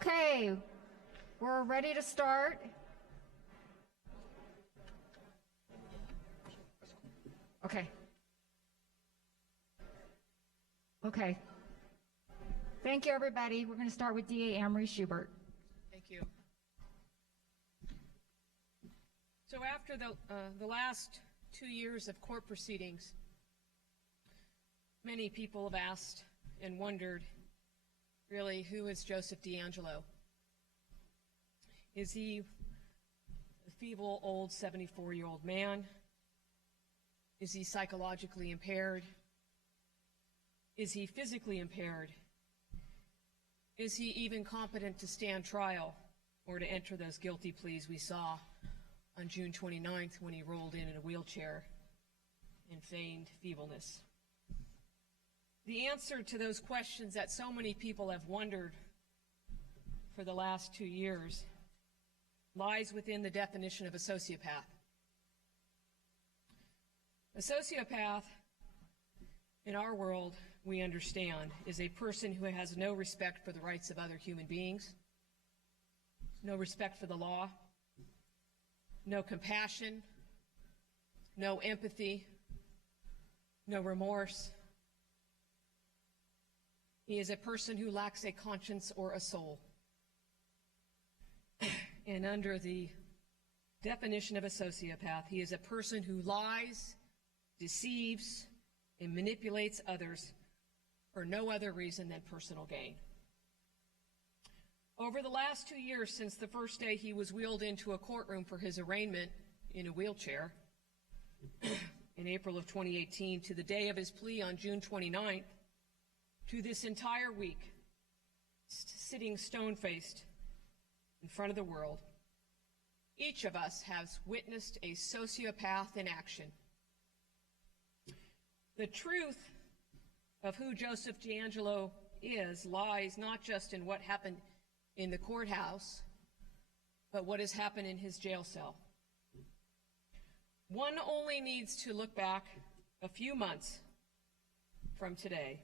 Okay, we're ready to start. Okay. Okay. Thank you, everybody. We're going to start with DA Amory Schubert. Thank you. So after the last 2 years of court proceedings, many people have asked and wondered, really, who is Joseph DeAngelo? Is he a feeble, old 74-year-old man? Is he psychologically impaired? Is he physically impaired? Is he even competent to stand trial or to enter those guilty pleas we saw on June 29th when he rolled in a wheelchair and feigned feebleness? The answer to those questions that so many people have wondered for the last 2 years lies within the definition of a sociopath. A sociopath, in our world, we understand, is a person who has no respect for the rights of other human beings, no respect for the law, no compassion, no empathy, no remorse. He is a person who lacks a conscience or a soul. And under the definition of a sociopath, he is a person who lies, deceives, and manipulates others for no other reason than personal gain. Over the last 2 years, since the first day he was wheeled into a courtroom for his arraignment in a wheelchair in April of 2018 to the day of his plea on June 29th, to this entire week, sitting stone-faced in front of the world, each of us has witnessed a sociopath in action. The truth of who Joseph DeAngelo is lies not just in what happened in the courthouse, but what has happened in his jail cell. One only needs to look back a few months from today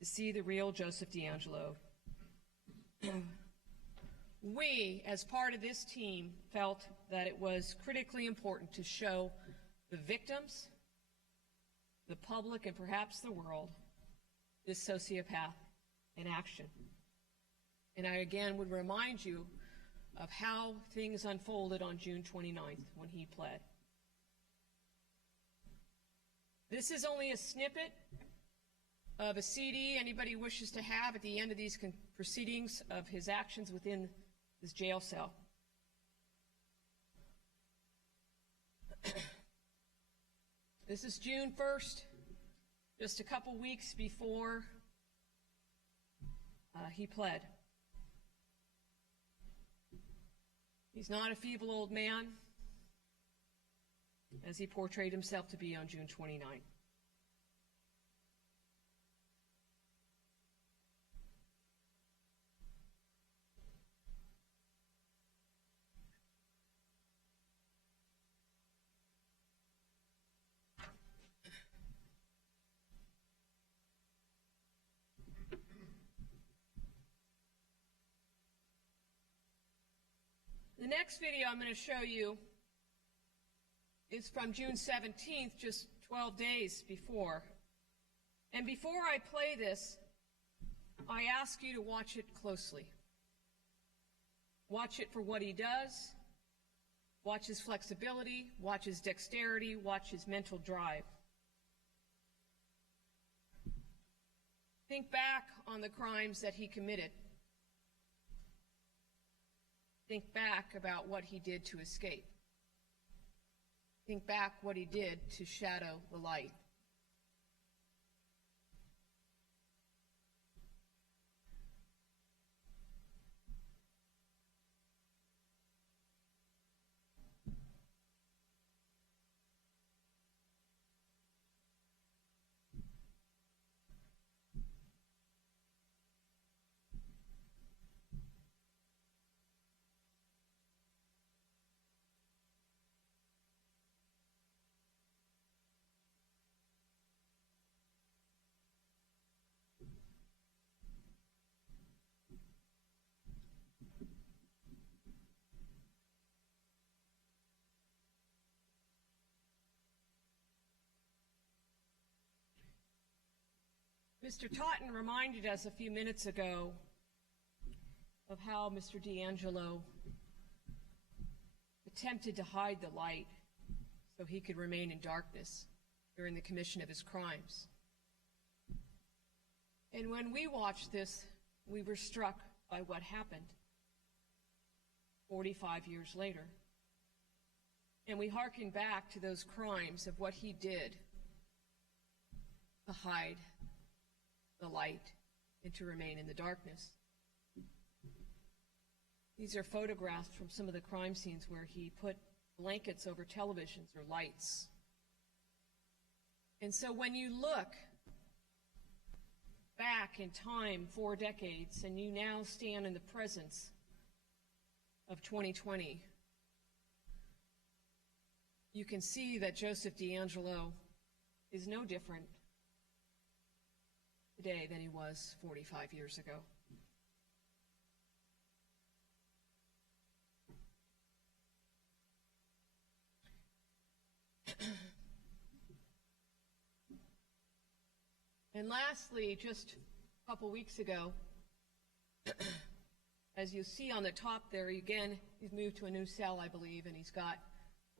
to see the real Joseph DeAngelo. We, as part of this team, felt that it was critically important to show the victims, the public, and perhaps the world, this sociopath in action. And I again would remind you of how things unfolded on June 29th when he pled. This is only a snippet of a CD anybody wishes to have at the end of these proceedings of his actions within his jail cell. This is June 1st, just a couple weeks before he pled. He's not a feeble old man, as he portrayed himself to be on June 29th. The next video I'm going to show you is from June 17th, just 12 days before. And before I play this, I ask you to watch it closely. Watch it for what he does. Watch his flexibility. Watch his dexterity. Watch his mental drive. Think back on the crimes that he committed. Think back about what he did to escape. Think back what he did to shadow the light. Mr. Totten reminded us a few minutes ago of how Mr. DeAngelo attempted to hide the light so he could remain in darkness during the commission of his crimes. And when we watched this, we were struck by what happened 45 years later. And we hearken back to those crimes of what he did to hide the light and to remain in the darkness. These are photographs from some of the crime scenes where he put blankets over televisions or lights. And so when you look back in time 4 decades and you now stand in the presence of 2020, you can see that Joseph DeAngelo is no different today than he was 45 years ago. And lastly, just a couple weeks ago, as you see on the top there, again, he's moved to a new cell, I believe, and he's got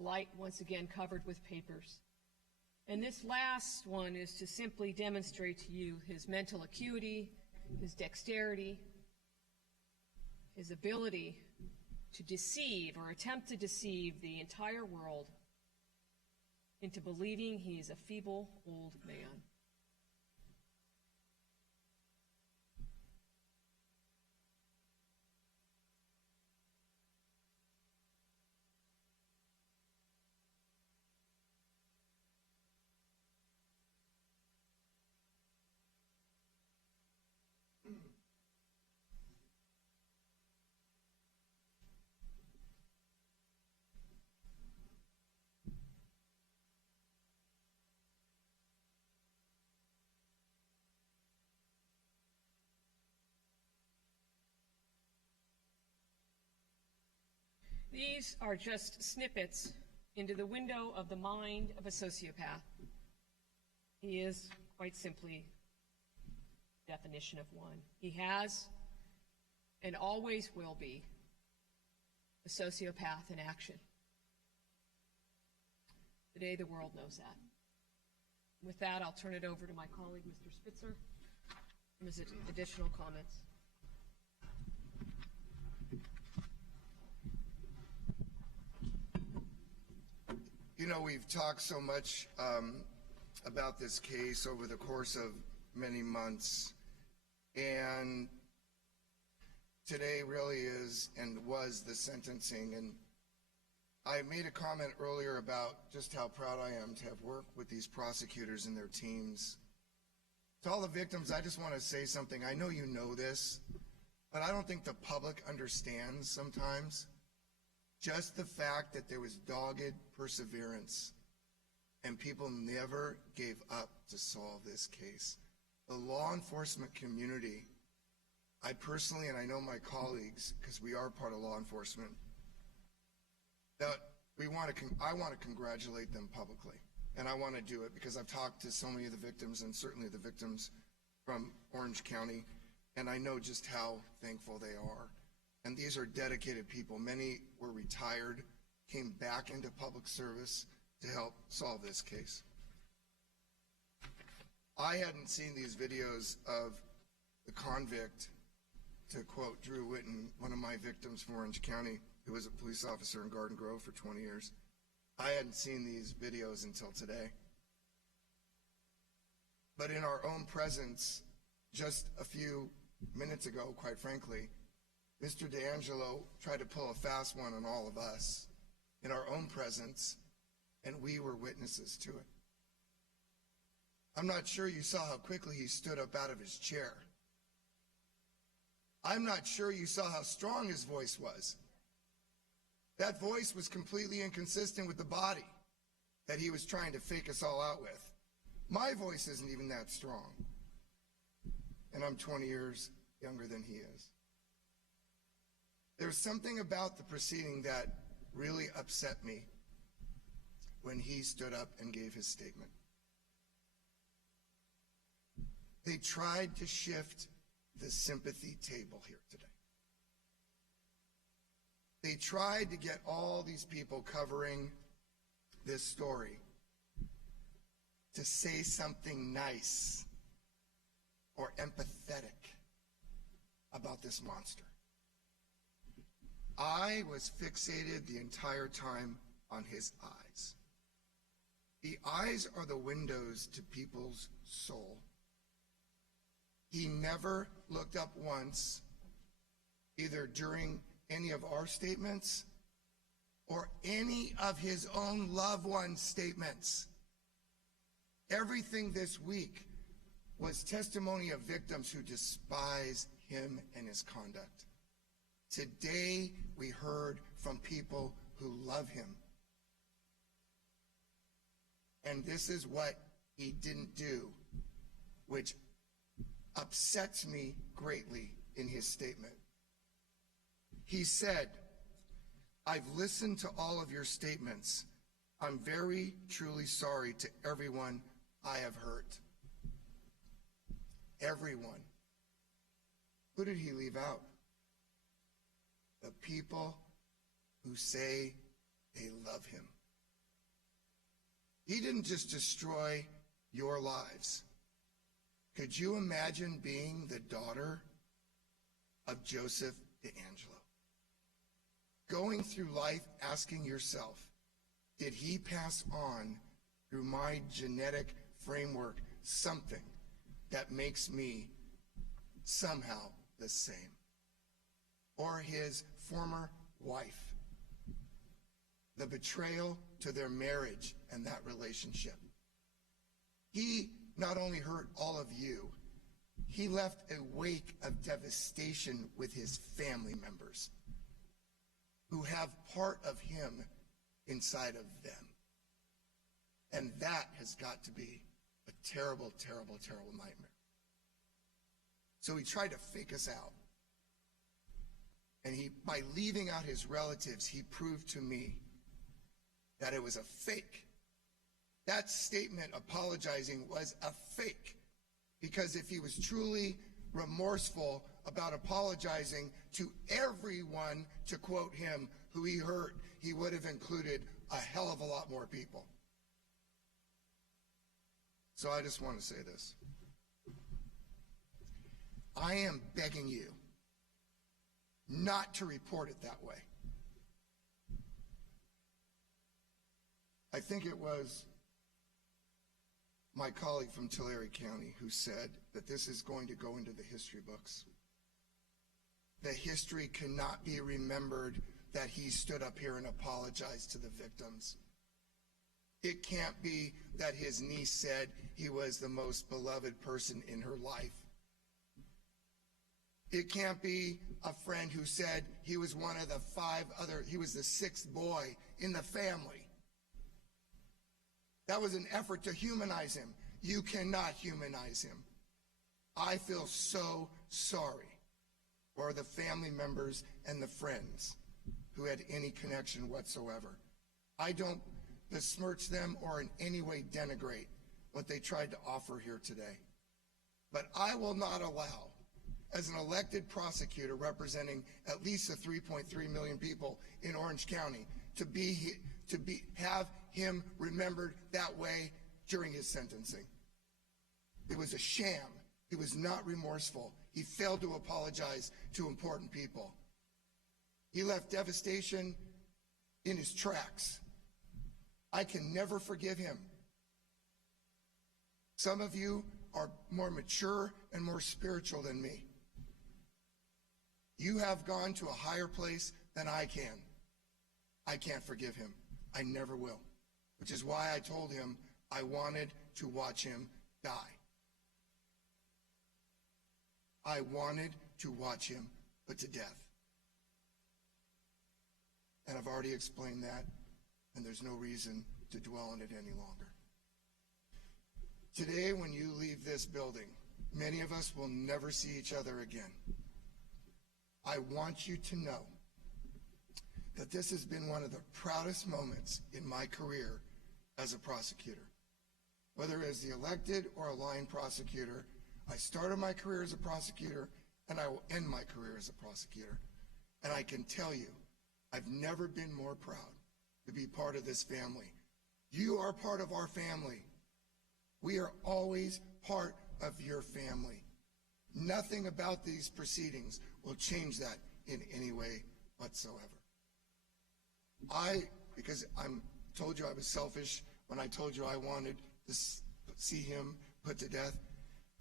light once again covered with papers. And this last one is to simply demonstrate to you his mental acuity, his dexterity, his ability to deceive or attempt to deceive the entire world into believing he is a feeble old man. These are just snippets into the window of the mind of a sociopath. He is, quite simply, the definition of one. He has and always will be a sociopath in action. Today, the world knows that. With that, I'll turn it over to my colleague, Mr. Spitzer, for his additional comments. You know, we've talked so much about this case over the course of many months, and today really is and was the sentencing. And I made a comment earlier about just how proud I am to have worked with these prosecutors and their teams. To all the victims, I just want to say something. I know you know this, but I don't think the public understands sometimes just the fact that there was dogged perseverance and people never gave up to solve this case. The law enforcement community, I personally, and I know my colleagues, because we are part of law enforcement, that I want to congratulate them publicly. And I want to do it because I've talked to so many of the victims, and certainly the victims from Orange County, and I know just how thankful they are. And these are dedicated people. Many were retired, came back into public service to help solve this case. I hadn't seen these videos of the convict, to quote Drew Whitten, one of my victims from Orange County, who was a police officer in Garden Grove for 20 years. I hadn't seen these videos until today. But in our own presence, just a few minutes ago, quite frankly, Mr. DeAngelo tried to pull a fast one on all of us in our own presence, and we were witnesses to it. I'm not sure you saw how quickly he stood up out of his chair. I'm not sure you saw how strong his voice was. That voice was completely inconsistent with the body that he was trying to fake us all out with. My voice isn't even that strong, and I'm 20 years younger than he is. There's something about the proceeding that really upset me when he stood up and gave his statement. They tried to shift the sympathy table here today. They tried to get all these people covering this story to say something nice or empathetic about this monster. I was fixated the entire time on his eyes. The eyes are the windows to people's soul. He never looked up once, either during any of our statements or any of his own loved ones' statements. Everything this week was testimony of victims who despise him and his conduct. Today, we heard from people who love him. And this is what he didn't do, which upsets me greatly in his statement. He said, "I've listened to all of your statements. I'm very, truly sorry to everyone I have hurt." Everyone. Who did he leave out? The people who say they love him. He didn't just destroy your lives. Could you imagine being the daughter of James DeAngelo? Going through life asking yourself, did he pass on through my genetic framework something that makes me somehow the same? Or his former wife, the betrayal to their marriage and that relationship. He not only hurt all of you, he left a wake of devastation with his family members who have part of him inside of them. And that has got to be a terrible, terrible, terrible nightmare. So he tried to fake us out. And by leaving out his relatives, he proved to me that it was a fake. That statement apologizing was a fake. Because if he was truly remorseful about apologizing to everyone, to quote him, who he hurt, he would have included a hell of a lot more people. So I just want to say this. I am begging you not to report it that way. I think it was my colleague from Tulare County who said that this is going to go into the history books. The history cannot be remembered that he stood up here and apologized to the victims. It can't be that his niece said he was the most beloved person in her life. It can't be a friend who said he was one of the he was the sixth boy in the family. That was an effort to humanize him. You cannot humanize him. I feel so sorry for the family members and the friends who had any connection whatsoever. I don't besmirch them or in any way denigrate what they tried to offer here today. But I will not allow, as an elected prosecutor representing at least the 3.3 million people in Orange County, to have him remembered that way during his sentencing. It was a sham. He was not remorseful. He failed to apologize to important people. He left devastation in his tracks. I can never forgive him. Some of you are more mature and more spiritual than me. You have gone to a higher place than I can. I can't forgive him. I never will. Which is why I told him I wanted to watch him die. I wanted to watch him put to death. And I've already explained that, and there's no reason to dwell on it any longer. Today, when you leave this building, many of us will never see each other again. I want you to know that this has been one of the proudest moments in my career as a prosecutor. Whether as the elected or a line prosecutor, I started my career as a prosecutor, and I will end my career as a prosecutor. And I can tell you, I've never been more proud to be part of this family. You are part of our family. We are always part of your family. Nothing about these proceedings will change that in any way whatsoever. Because I told you I was selfish when I told you I wanted to see him put to death,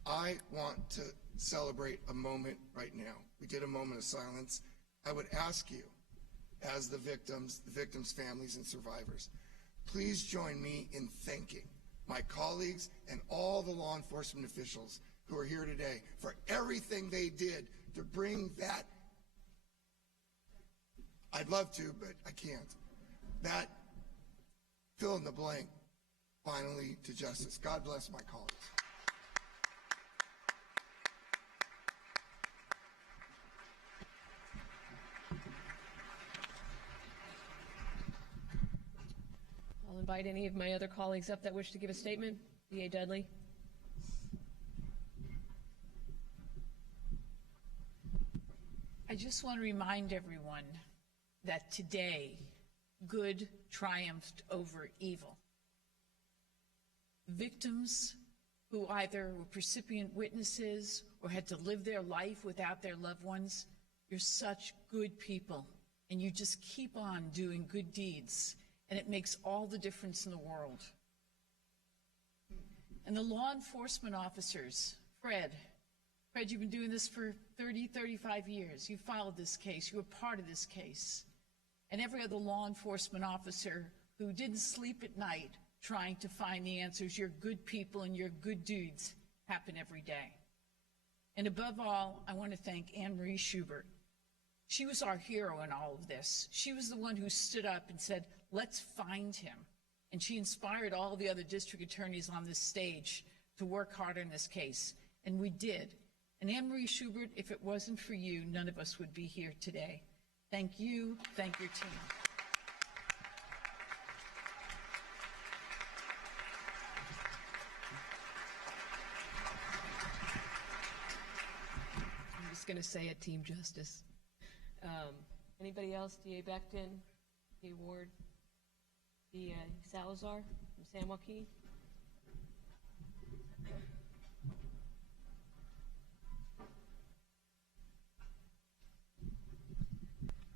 I want to celebrate a moment right now. We did a moment of silence. I would ask you, as the victims' families and survivors, please join me in thanking my colleagues and all the law enforcement officials who are here today for everything they did to bring that, I'd love to, but I can't, that fill in the blank finally to justice. God bless my colleagues. I'll invite any of my other colleagues up that wish to give a statement. D.A. Dudley. I just want to remind everyone that today, good triumphed over evil. Victims who either were recipient witnesses or had to live their life without their loved ones, you're such good people, and you just keep on doing good deeds, and it makes all the difference in the world. And the law enforcement officers, Fred, you've been doing this for 30, 35 years. You followed this case. You were part of this case. And every other law enforcement officer who didn't sleep at night trying to find the answers, your good people and your good deeds happen every day. And above all, I want to thank Anne Marie Schubert. She was our hero in all of this. She was the one who stood up and said, let's find him. And she inspired all the other district attorneys on this stage to work hard on this case. And we did. And Anne Marie Schubert, if it wasn't for you, none of us would be here today. Thank you. Thank your team. I'm just going to say it, Team Justice. Anybody else? D.A. Becton, D.A. Ward, D.A. Salazar from San Joaquin?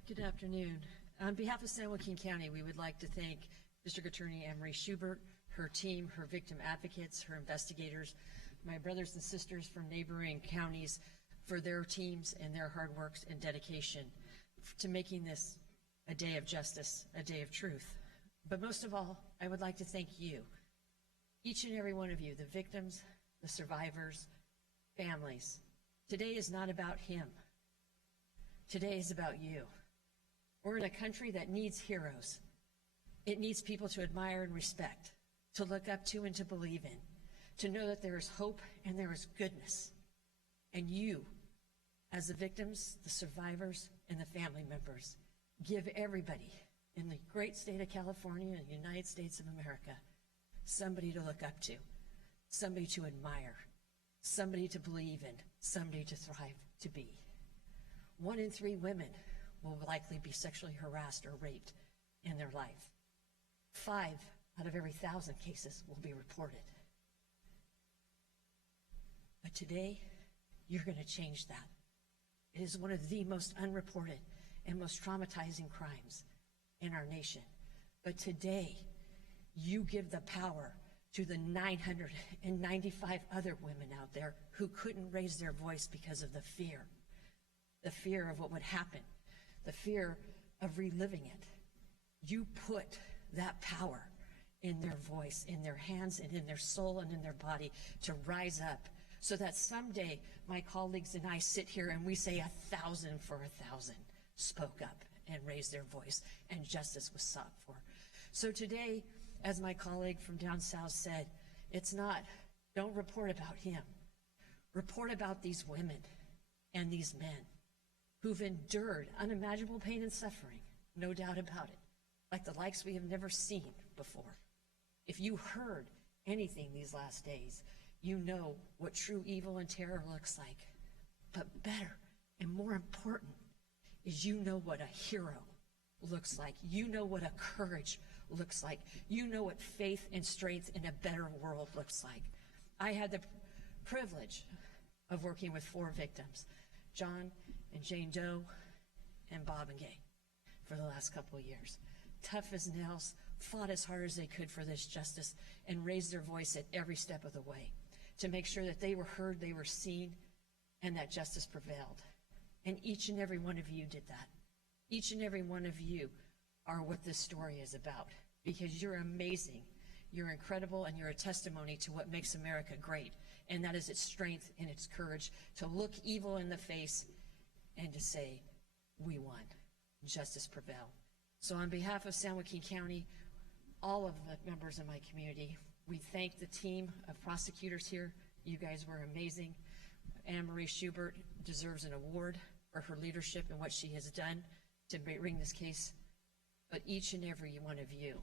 Good afternoon. On behalf of San Joaquin County, we would like to thank District Attorney Anne Marie Schubert, her team, her victim advocates, her investigators, my brothers and sisters from neighboring counties for their teams and their hard work and dedication to making this a day of justice, a day of truth. But most of all, I would like to thank you, each and every one of you, the victims, the survivors, families. Today is not about him. Today is about you. We're in a country that needs heroes. It needs people to admire and respect, to look up to and to believe in, to know that there is hope and there is goodness. And you, as the victims, the survivors, and the family members, give everybody in the great state of California and the United States of America somebody to look up to, somebody to admire, somebody to believe in, somebody to thrive to be. 1 in 3 women will likely be sexually harassed or raped in their life. 5 out of every 1,000 cases will be reported. But today, you're going to change that. It is one of the most unreported and most traumatizing crimes in our nation. But today, you give the power to the 995 other women out there who couldn't raise their voice because of the fear of what would happen, the fear of reliving it. You put that power in their voice, in their hands, and in their soul, and in their body to rise up so that someday my colleagues and I sit here and we say 1,000 for 1,000 spoke up and raised their voice, and justice was sought for. So today, as my colleague from down south said, it's not, don't report about him. Report about these women and these men who've endured unimaginable pain and suffering, no doubt about it, like the likes we have never seen before. If you heard anything these last days, You know what true evil and terror looks like. But better and more important is you know what a hero looks like. You know what a courage looks like. You know what faith and strength in a better world looks like. I had the privilege of working with 4 victims, John and Jane Doe and Bob and Gay, for the last couple of years. Tough as nails, fought as hard as they could for this justice, and raised their voice at every step of the way to make sure that they were heard, they were seen, and that justice prevailed. And each and every one of you did that. Each and every one of you are what this story is about, because you're amazing, you're incredible, and you're a testimony to what makes America great, and that is its strength and its courage to look evil in the face and to say, we won, justice prevailed. So on behalf of San Joaquin County, all of the members of my community, we thank the team of prosecutors here. You guys were amazing. Anne Marie Schubert deserves an award for her leadership and what she has done to bring this case. But each and every one of you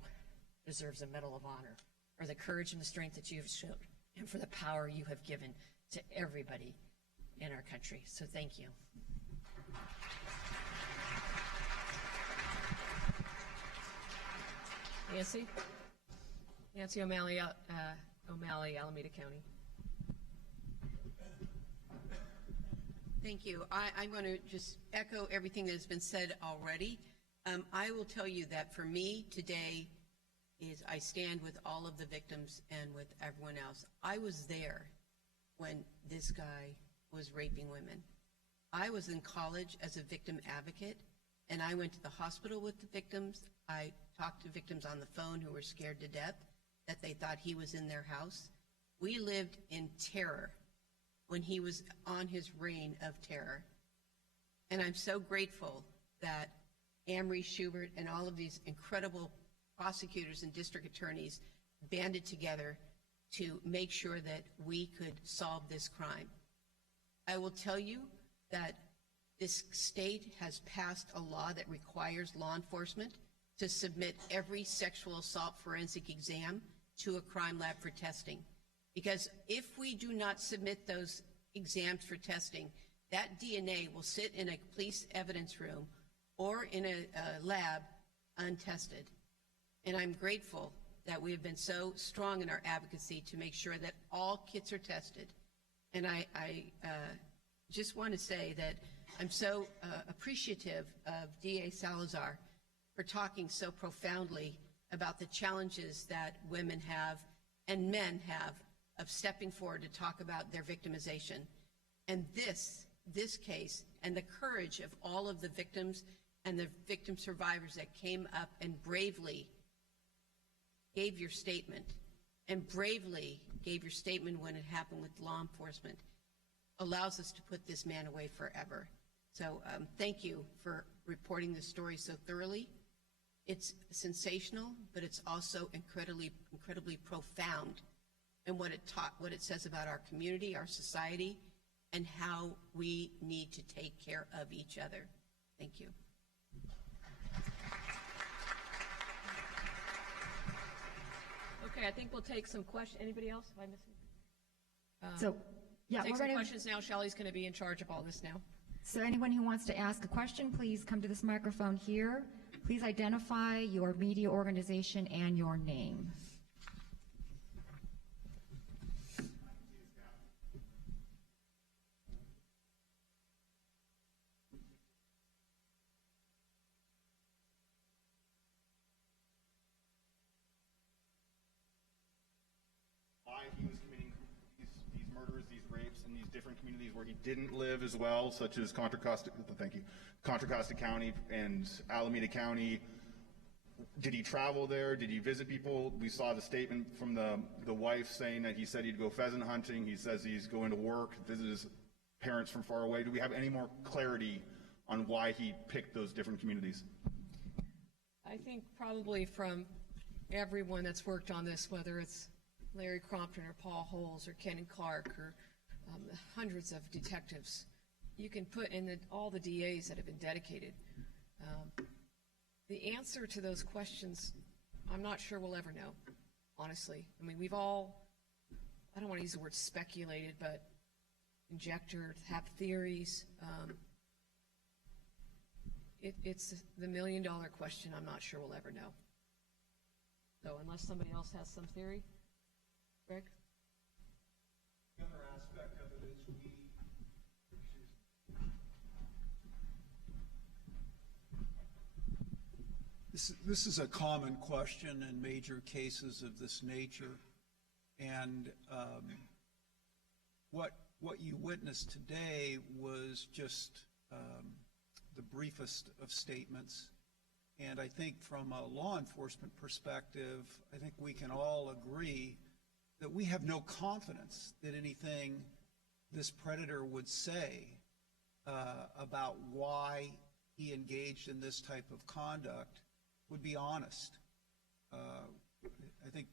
deserves a Medal of Honor for the courage and the strength that you have shown and for the power you have given to everybody in our country. So thank you. Nancy O'Malley, Alameda County. Thank you. I'm going to just echo everything that has been said already. I will tell you that for me today is I stand with all of the victims and with everyone else. I was there when this guy was raping women. I was in college as a victim advocate, and I went to the hospital with the victims. I talked to victims on the phone who were scared to death that they thought he was in their house. We lived in terror when he was on his reign of terror. And I'm so grateful that Anne Marie Schubert and all of these incredible prosecutors and district attorneys banded together to make sure that we could solve this crime. I will tell you that this state has passed a law that requires law enforcement to submit every sexual assault forensic exam to a crime lab for testing. Because if we do not submit those exams for testing, that DNA will sit in a police evidence room or in a lab untested. And I'm grateful that we have been so strong in our advocacy to make sure that all kits are tested. And I just want to say that I'm so appreciative of DA Salazar for talking so profoundly about the challenges that women have and men have of stepping forward to talk about their victimization. And this case and the courage of all of the victims and the victim survivors that came up and bravely gave your statement, and bravely gave your statement when it happened with law enforcement, allows us to put this man away forever. So thank you for reporting this story so thoroughly. It's sensational, but it's also incredibly profound in what it says about our community, our society, and how we need to take care of each other. Thank you. Okay, I think we'll take some questions. Anybody else? Have I missed anything? So, yeah, Take we're some going to. questions now. Shelley's going to be in charge of all this now. So anyone who wants to ask a question, please come to this microphone here. Please identify your media organization and your name. Why he was committing these murders, these rapes in these different communities where he didn't live as well, such as Contra Costa County and Alameda County. Did he travel there? Did he visit people? We saw the statement from the wife saying that he said he'd go pheasant hunting. He says he's going to work, visit his parents from far away. Do we have any more clarity on why he picked those different communities? I think probably from everyone that's worked on this, whether it's Larry Crompton or Paul Holes or Ken Clark or hundreds of detectives, you can put in all the DAs that have been dedicated. The answer to those questions, I'm not sure we'll ever know, honestly. I mean, we've all I don't want to use the word speculated, but conjectured, have theories. It's the million-dollar question I'm not sure we'll ever know. So unless somebody else has some theory. Greg? The other aspect of it is this is a common question in major cases of this nature, and what you witnessed today was just the briefest of statements. And I think from a law enforcement perspective, I think we can all agree that we have no confidence that anything this predator would say about why he engaged in this type of conduct would be honest. I think,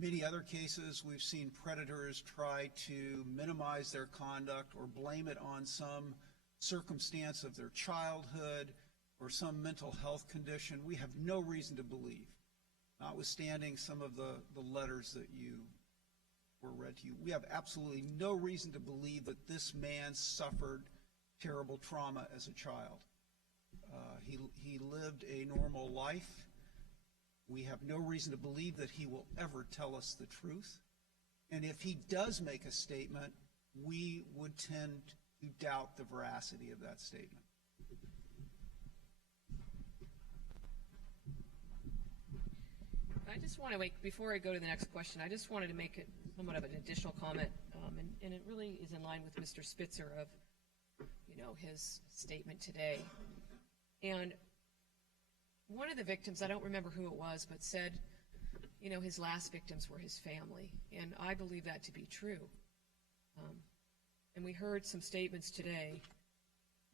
many other cases we've seen predators try to minimize their conduct or blame it on some circumstance of their childhood or some mental health condition. We have no reason to believe, notwithstanding some of the letters that were read to you, we have absolutely no reason to believe that this man suffered terrible trauma as a child. He lived a normal life. We have no reason to believe that he will ever tell us the truth. And if he does make a statement, we would tend to doubt the veracity of that statement. I just want to make, before I go to the next question, I just wanted to make it somewhat of an additional comment, and it really is in line with Mr. Spitzer of, his statement today. And one of the victims, I don't remember who it was, but said, his last victims were his family, and I believe that to be true. And we heard some statements today,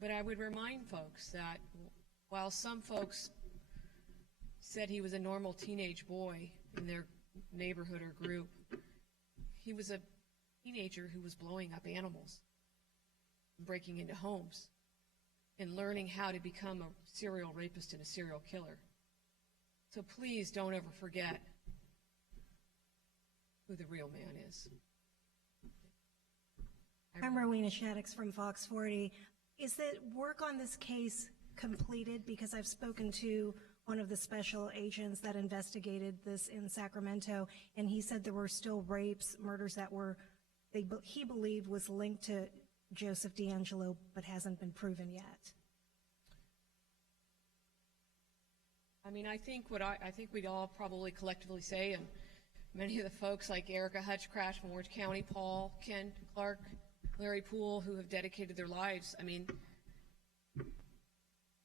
but I would remind folks that while some folks said he was a normal teenage boy in their neighborhood or group, he was a teenager who was blowing up animals, breaking into homes, and learning how to become a serial rapist and a serial killer. So please don't ever forget who the real man is. I'm Rowena Shaddix from Fox 40. Is the work on this case completed? Because I've spoken to one of the special agents that investigated this in Sacramento, and he said there were still rapes, murders that he believed was linked to Joseph DeAngelo, but hasn't been proven yet. I mean, I think we'd all probably collectively say, and many of the folks like Erica Hutchcraft from Orange County, Paul, Ken Clark, Larry Poole, who have dedicated their lives, I mean,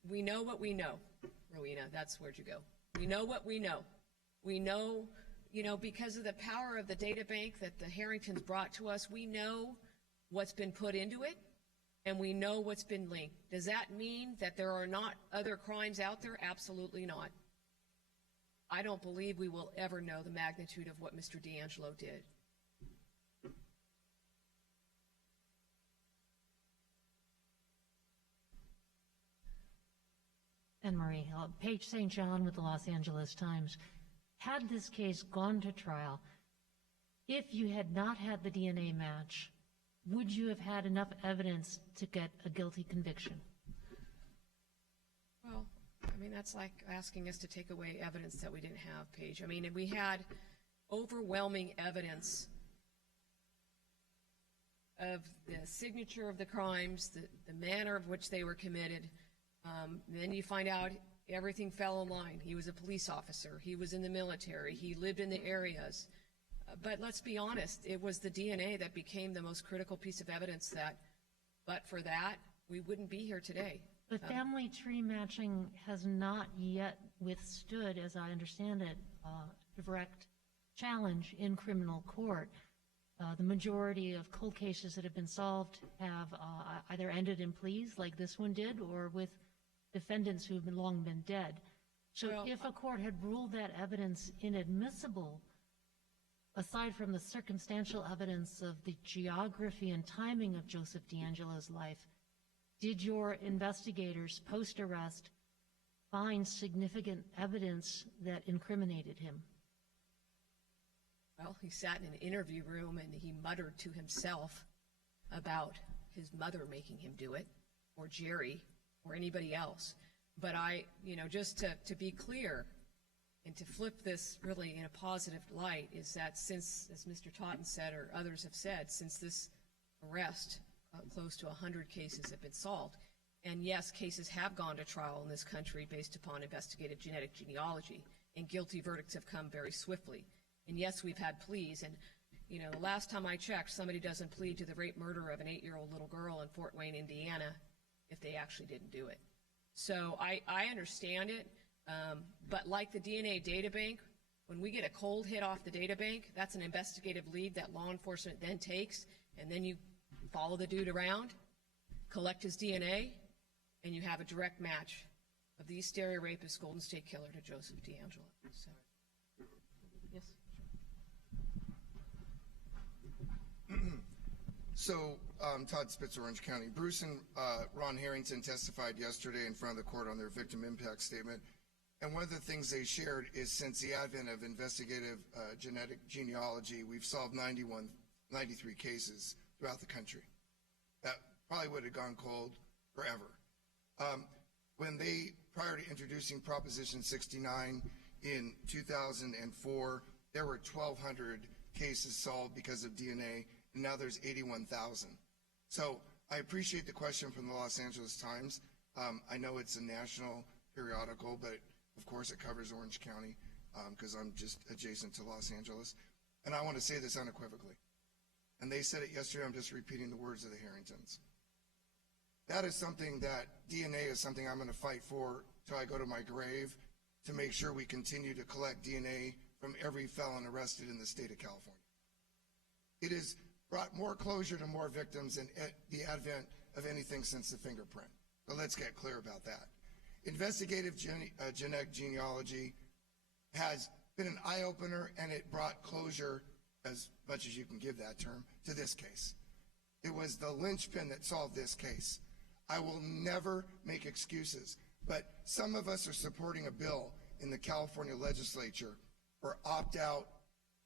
we know what we know. Rowena, that's where'd you go. We know what we know. We know, because of the power of the data bank that the Harringtons brought to us, we know what's been put into it, and we know what's been linked. Does that mean that there are not other crimes out there? Absolutely not. I don't believe we will ever know the magnitude of what Mr. DeAngelo did. And Marie, Paige St. John with the Los Angeles Times. Had this case gone to trial, if you had not had the DNA match, would you have had enough evidence to get a guilty conviction? Well, I mean, that's like asking us to take away evidence that we didn't have, Paige. I mean, we had overwhelming evidence of the signature of the crimes, the manner of which they were committed. Then you find out everything fell in line. He was a police officer. He was in the military. He lived in the areas. But let's be honest, it was the DNA that became the most critical piece of evidence but for that, we wouldn't be here today. But family tree matching has not yet withstood, as I understand it, direct challenge in criminal court. The majority of cold cases that have been solved have either ended in pleas, like this one did, or with defendants who have long been dead. So if a court had ruled that evidence inadmissible, aside from the circumstantial evidence of the geography and timing of Joseph DeAngelo's life, did your investigators post-arrest find significant evidence that incriminated him? Well, he sat in an interview room and he muttered to himself about his mother making him do it, or Jerry, or anybody else. But just to be clear and to flip this really in a positive light is that since, as Mr. Totten said or others have said, since this arrest, close to 100 cases have been solved. And yes, cases have gone to trial in this country based upon investigative genetic genealogy, and guilty verdicts have come very swiftly. And yes, we've had pleas, and the last time I checked, somebody doesn't plead to the rape murder of an 8-year-old little girl in Fort Wayne, Indiana, if they actually didn't do it. So I understand it, but like the DNA data bank, when we get a cold hit off the data bank, that's an investigative lead that law enforcement then takes, and then you follow the dude around, collect his DNA, and you have a direct match of the East Area rapist, Golden State Killer, to Joseph DeAngelo. So, yes. So, Todd Spitz, Orange County. Bruce and Ron Harrington testified yesterday in front of the court on their victim impact statement. And one of the things they shared is since the advent of investigative genetic genealogy, we've solved 93 cases throughout the country. That probably would have gone cold forever. When they, prior to introducing Proposition 69 in 2004, there were 1,200 cases solved because of DNA, and now there's 81,000. So I appreciate the question from the Los Angeles Times. I know it's a national periodical, but of course it covers Orange County because I'm just adjacent to Los Angeles. And I want to say this unequivocally. And they said it yesterday, I'm just repeating the words of the Harringtons. That is something that DNA is something I'm going to fight for till I go to my grave, to make sure we continue to collect DNA from every felon arrested in the state of California. It has brought more closure to more victims than the advent of anything since the fingerprint. So let's get clear about that. Investigative genetic genealogy has been an eye-opener, and it brought closure, as much as you can give that term, to this case. It was the linchpin that solved this case. I will never make excuses, but some of us are supporting a bill in the California legislature for opt-out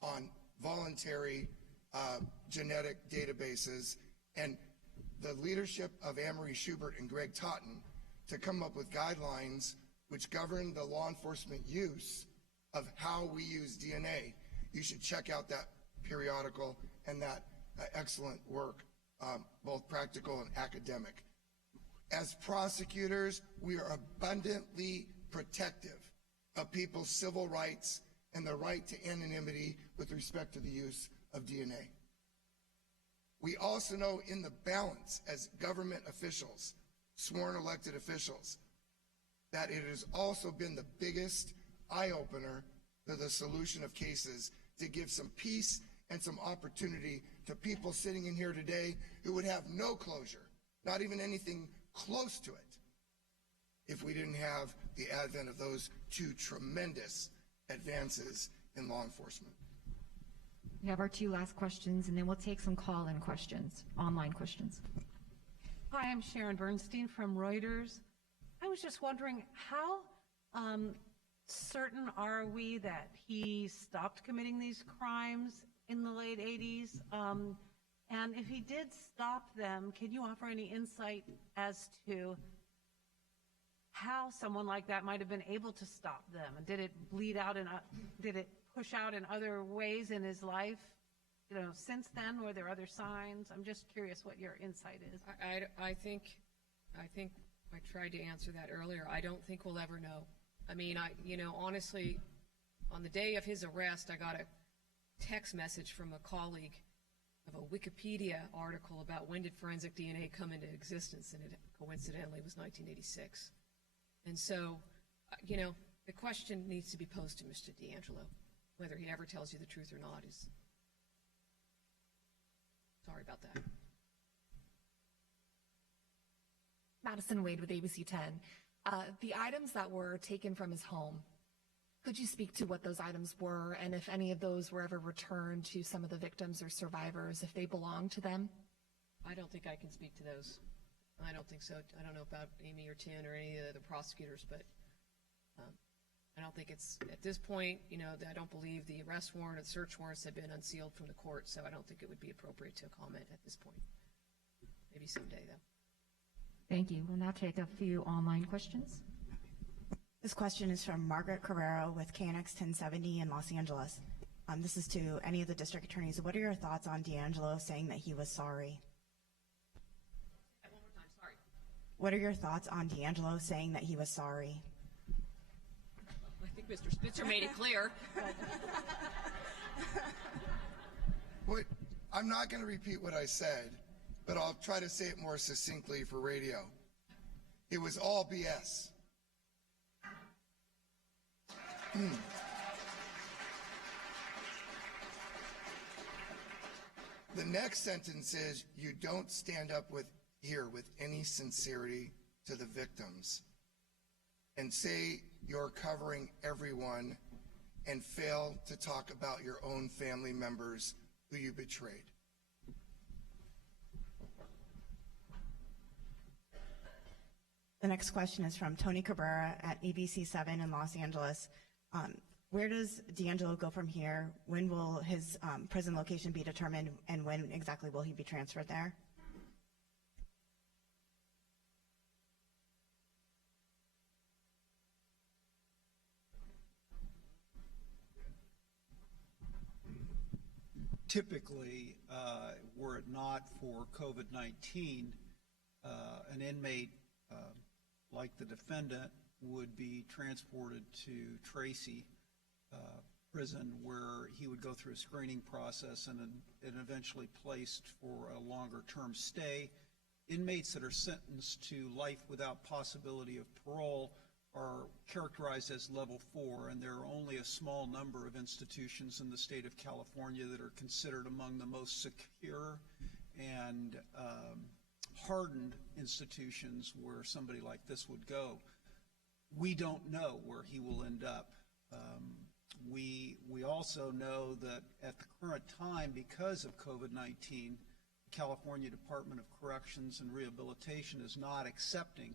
on voluntary genetic databases, and the leadership of Anne-Marie Schubert and Greg Totten to come up with guidelines which govern the law enforcement use of how we use DNA. You should check out that periodical and that excellent work, both practical and academic. As prosecutors, we are abundantly protective of people's civil rights and the right to anonymity with respect to the use of DNA. We also know in the balance as government officials, sworn elected officials, that it has also been the biggest eye-opener to the solution of cases, to give some peace and some opportunity to people sitting in here today who would have no closure, not even anything close to it, if we didn't have the advent of those two tremendous advances in law enforcement. We have our two last questions, and then we'll take some call-in questions, online questions. Hi, I'm Sharon Bernstein from Reuters. I was just wondering, how certain are we that he stopped committing these crimes in the late 80s? And if he did stop them, can you offer any insight as to how someone like that might have been able to stop them? And did it bleed out and did it push out in other ways in his life? Since then, were there other signs? I'm just curious what your insight is. I think I tried to answer that earlier. I don't think we'll ever know. I mean, honestly, on the day of his arrest, I got a text message from a colleague of a Wikipedia article about when did forensic DNA come into existence, and it coincidentally was 1986. And so, the question needs to be posed to Mr. DeAngelo. Whether he ever tells you the truth or not is, sorry about that. Madison Wade with ABC 10. The items that were taken from his home, could you speak to what those items were, and if any of those were ever returned to some of the victims or survivors, if they belonged to them? I don't think I can speak to those. I don't think so. I don't know about Amy or Tin or any of the other prosecutors, but I don't think it's, at this point, I don't believe the arrest warrant or the search warrants have been unsealed from the court, so I don't think it would be appropriate to comment at this point. Maybe someday, though. Thank you. We'll now take a few online questions. This question is from Margaret Carrero with KNX 1070 in Los Angeles. This is to any of the district attorneys. What are your thoughts on DeAngelo saying that he was sorry? One more time, sorry. What are your thoughts on DeAngelo saying that he was sorry? I think Mr. Spitzer made it clear. I'm not going to repeat what I said, but I'll try to say it more succinctly for radio. It was all BS. The next sentence is, you don't stand up here with any sincerity to the victims and say you're covering everyone and fail to talk about your own family members who you betrayed. The next question is from Tony Cabrera at ABC 7 in Los Angeles. Where does DeAngelo go from here? When will his prison location be determined, and when exactly will he be transferred there? Typically, were it not for COVID-19, an inmate like the defendant would be transported to Tracy prison, where he would go through a screening process and eventually placed for a longer term stay. Inmates that are sentenced to life without possibility of parole are characterized as level 4, and there are only a small number of institutions in the state of California that are considered among the most secure and hardened institutions where somebody like this would go. We don't know where he will end up. We also know that at the current time, because of COVID-19, the California Department of Corrections and Rehabilitation is not accepting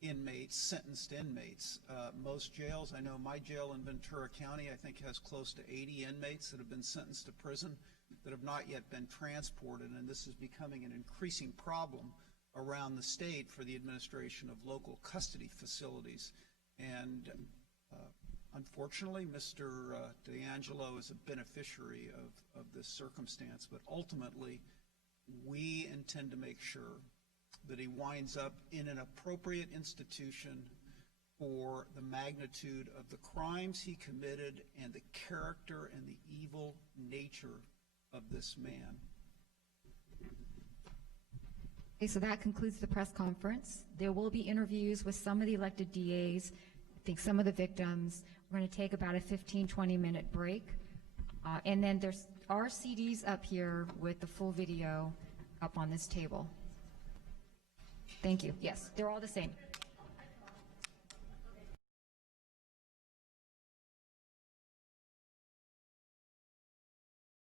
inmates, sentenced inmates. Most jails, I know my jail in Ventura County, I think has close to 80 inmates that have been sentenced to prison that have not yet been transported, and this is becoming an increasing problem around the state for the administration of local custody facilities. And unfortunately, Mr. DeAngelo is a beneficiary of this circumstance, but ultimately we intend to make sure that he winds up in an appropriate institution for the magnitude of the crimes he committed and the character and the evil nature of this man. Okay, so that concludes the press conference. There will be interviews with some of the elected DAs, I think some of the victims. We're going to take about a 15-20 minute break. And then there's our CDs up here with the full video up on this table. Thank you. Yes, they're all the same.